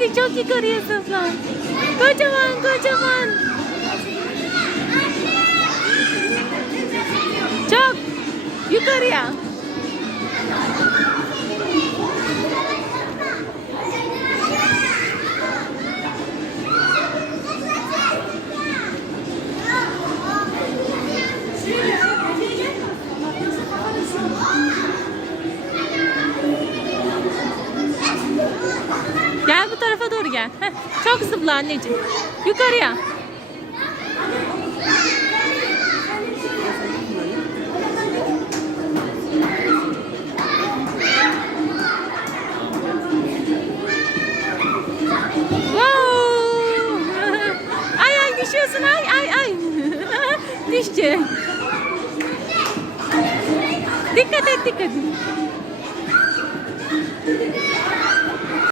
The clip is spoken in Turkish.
Hadi çok yukarıya zıpla. Kocaman kocaman. Çok yukarıya. Doğru gel. Heh, çok zıpla anneciğim. Yukarıya. Wow! Ay ay düşüyorsun ay ay ay. Düşecek. Dikkat et dikkat et.